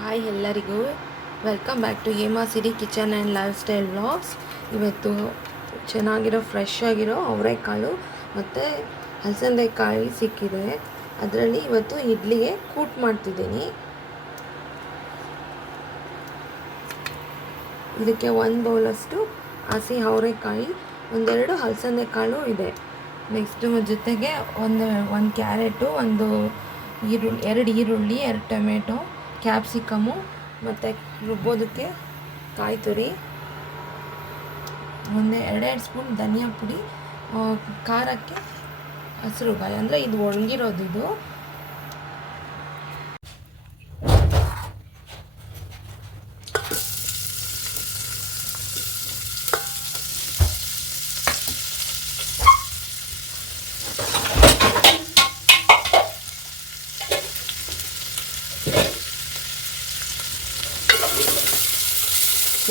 Hi ಎಲ್ಲರಿಗೂ welcome back to Hema Siri kitchen and lifestyle vlogs. ಇವತ್ತು ಚೆನ್ನಾಗಿರೋ ಫ್ರೆಶ್ ಆಗಿರೋ ಅವರೆಕಾಳು ಮತ್ತು ಹಲಸಂದೆಕಾಯಿ ಸಿಕ್ಕಿದೆ. ಅದರಲ್ಲಿ ಇವತ್ತು ಇಡ್ಲಿಗೆ ಕೂಟ್ ಮಾಡ್ತಿದ್ದೀನಿ. ಇದಕ್ಕೆ 1 ಬೌಲಷ್ಟು ಹಸಿ ಅವರೆಕಾಯಿ, ಒಂದೆರಡು ಹಲಸಂದೆಕಾಳು ಇದೆ. ನೆಕ್ಸ್ಟು ಜೊತೆಗೆ ಒಂದು ಕ್ಯಾರೆಟು, ಎರಡು ಈರುಳ್ಳಿ, 2 ಟೊಮೆಟೊ, ಕ್ಯಾಪ್ಸಿಕಮ್ಮು ಮತ್ತು ರುಬ್ಬೋದಕ್ಕೆ ಕಾಯಿ ತುರಿ, 2 ಸ್ಪೂನ್ ಧನಿಯಾ ಪುಡಿ, ಖಾರಕ್ಕೆ ಹಸಿರುಗಾಯಿ ಅಂದರೆ ಇದು ಒಣಗಿರೋದು. ಇದು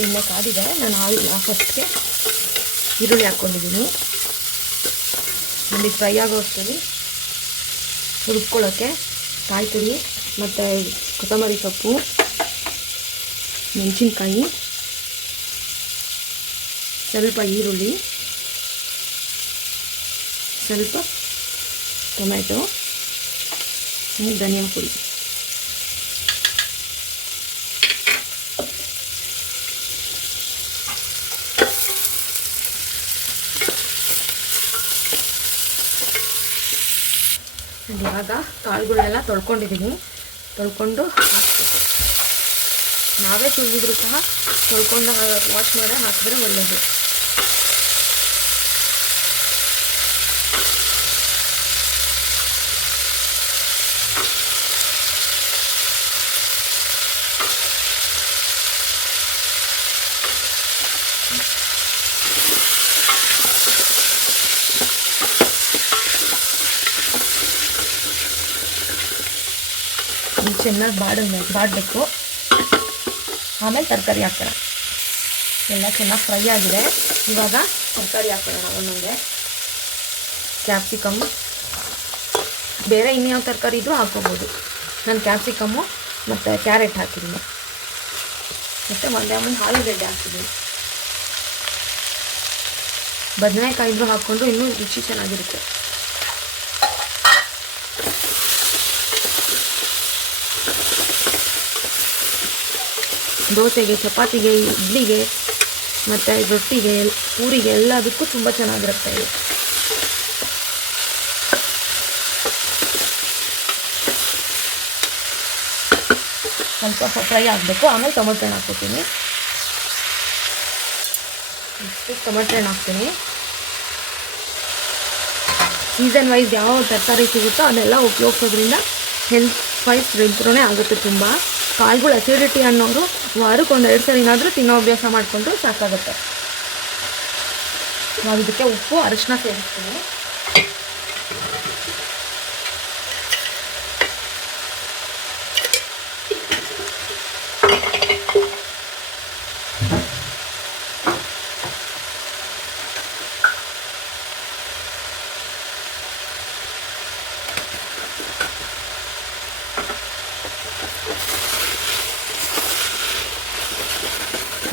ಎಣ್ಣೆ ಕಾದಿದೆ. ನಾನು ಫಸ್ಟ್ಗೆ ಈರುಳ್ಳಿ ಹಾಕ್ಕೊಂಡಿದ್ದೀನಿ. ಅಲ್ಲಿ ಫ್ರೈ ಆಗೋಗ್ತೀನಿ. ಹುರ್ಕೊಳ್ಳೋಕ್ಕೆ ಕಾಯಿ ತುರಿ ಮತ್ತು ಕೊತ್ತಂಬರಿ ಸೊಪ್ಪು, ಮೆಣಸಿನ್ಕಾಯಿ, ಸ್ವಲ್ಪ ಈರುಳ್ಳಿ, ಸ್ವಲ್ಪ ಟೊಮೆಟೊ, ಧನಿಯಾ ಪುಡಿ. ಇವಾಗ ಕಾಳುಗಳನ್ನೆಲ್ಲ ತೊಳ್ಕೊಂಡು ಹಾಕಬೇಕು. ನಾವೇ ತುಳಿದ್ರು ಸಹ ತೊಳ್ಕೊಂಡು ವಾಶ್ ಮಾಡಿ ಹಾಕಿದ್ರೆ ಒಳ್ಳೆಯದು. ಚೆನ್ನಾಗಿ ಬಾಡಬೇಕು. ಆಮೇಲೆ ತರಕಾರಿ ಹಾಕೋಣ. ಎಲ್ಲ ಚೆನ್ನಾಗಿ ಫ್ರೈ ಆಗಿದೆ. ಇವಾಗ ತರಕಾರಿ ಹಾಕೋಣ. ಒಂದೊಂದೇ ಕ್ಯಾಪ್ಸಿಕಮ್ಮು, ಬೇರೆ ಇನ್ಯಾವ ತರಕಾರಿ ಇದ್ರೂ ಹಾಕೋಬೋದು. ನಾನು ಕ್ಯಾಪ್ಸಿಕಮ್ಮು ಮತ್ತು ಕ್ಯಾರೆಟ್ ಹಾಕಿದ್ದೀನಿ. ಮತ್ತು ಒಂದು ಆಲೂಗಡ್ಡೆ ಹಾಕಿದ್ದೀನಿ. ಬದನೆಕಾಯಿ ಇದ್ರೂ ಹಾಕ್ಕೊಂಡು ಇನ್ನೂ ರುಚಿ ಚೆನ್ನಾಗಿರುತ್ತೆ. ದೋಸೆಗೆ, ಚಪಾತಿಗೆ, ಇಡ್ಲಿಗೆ ಮತ್ತು ರೊಟ್ಟಿಗೆ, ಪೂರಿಗೆ ಎಲ್ಲದಕ್ಕೂ ತುಂಬ ಚೆನ್ನಾಗಿರುತ್ತೆ ಇದು. ಸ್ವಲ್ಪ ಫ್ರೈ ಆಗಬೇಕು. ಆಮೇಲೆ ಟೊಮೆಟೊ ಹಣ್ಣು ಹಾಕ್ಕೊತೀನಿ. ಇಷ್ಟು ಟೊಮೆಟೊ ಹಣ್ಣು ಹಾಕ್ತೀನಿ. ಸೀಸನ್ ವೈಸ್ ಯಾವ ತರಕಾರಿ ಸಿಗುತ್ತೋ ಅದೆಲ್ಲ ಉಪಯೋಗಿಸೋದ್ರಿಂದ ಹೆಲ್ತ್ ವೈಸ್ ಇದ್ರೂ ಆಗುತ್ತೆ. ತುಂಬ ಕಾಳುಗಳು ಅಸಿಡಿಟಿ ಅನ್ನೋರು ವಾರಕ್ಕೆ 1-2 ಸರಿನಾದರೂ ತಿನ್ನೋ ಅಭ್ಯಾಸ ಮಾಡಿಕೊಂಡ್ರು ಸಾಕಾಗುತ್ತೆ. ನಾವು ಇದಕ್ಕೆ ಉಪ್ಪು, ಅರಿಶಿನ ಸೇರಿಸ್ತೀವಿ.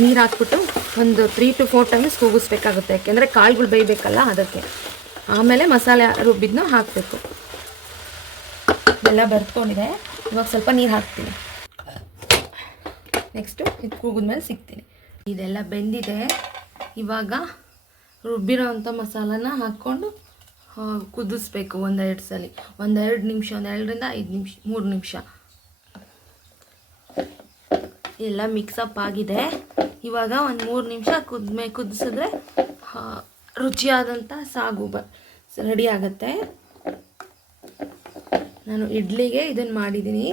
ನೀರು ಹಾಕ್ಬಿಟ್ಟು ಒಂದು 3 to 4 ಟೈಮ್ಸ್ ಕೂಗಿಸ್ಬೇಕಾಗುತ್ತೆ. ಯಾಕೆಂದರೆ ಕಾಳುಗಳು ಬೇಯಬೇಕಲ್ಲ, ಅದಕ್ಕೆ. ಆಮೇಲೆ ಮಸಾಲೆ ರುಬ್ಬಿದ್ನ ಹಾಕಬೇಕು. ಎಲ್ಲ ಬರ್ಕೊಂಡಿದೆ. ಇವಾಗ ಸ್ವಲ್ಪ ನೀರು ಹಾಕ್ತೀನಿ. ನೆಕ್ಸ್ಟು ಇದು ಕೂಗಿದ್ಮೇಲೆ ಸಿಗ್ತೀನಿ. ಇದೆಲ್ಲ ಬೆಂದಿದೆ. ಇವಾಗ ರುಬ್ಬಿರೋ ಅಂಥ ಮಸಾಲನ ಹಾಕ್ಕೊಂಡು ಕುದಿಸ್ಬೇಕು 1-2 ಸಲ. 1-2 ನಿಮಿಷ, 2ರಿಂದ 5 ನಿಮಿಷ, 3 ನಿಮಿಷ. ಎಲ್ಲ ಮಿಕ್ಸಪ್ ಆಗಿದೆ. ಇವಾಗ ಒಂದು 3 ನಿಮಿಷ ಕುದಿಸಿದ್ರೆ ರುಚಿಯಾದಂಥ ಸಾಗು ರೆಡಿ ಆಗುತ್ತೆ. ನಾನು ಇಡ್ಲಿಗೆ ಇದನ್ನು ಮಾಡಿದ್ದೀನಿ.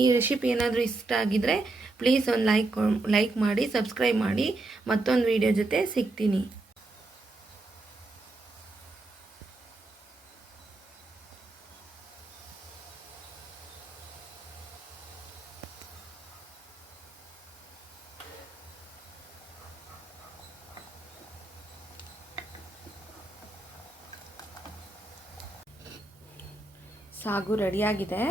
ಈ ರೆಸಿಪಿ ಏನಾದರೂ ಇಷ್ಟ ಆಗಿದ್ದರೆ ಪ್ಲೀಸ್ ಒಂದು ಲೈಕ್ ಮಾಡಿ, ಸಬ್ಸ್ಕ್ರೈಬ್ ಮಾಡಿ. ಮತ್ತೊಂದು ವಿಡಿಯೋ ಜೊತೆ ಸಿಗ್ತೀನಿ. ಸಾಗು ರೆಡಿಯಾಗಿದೆ.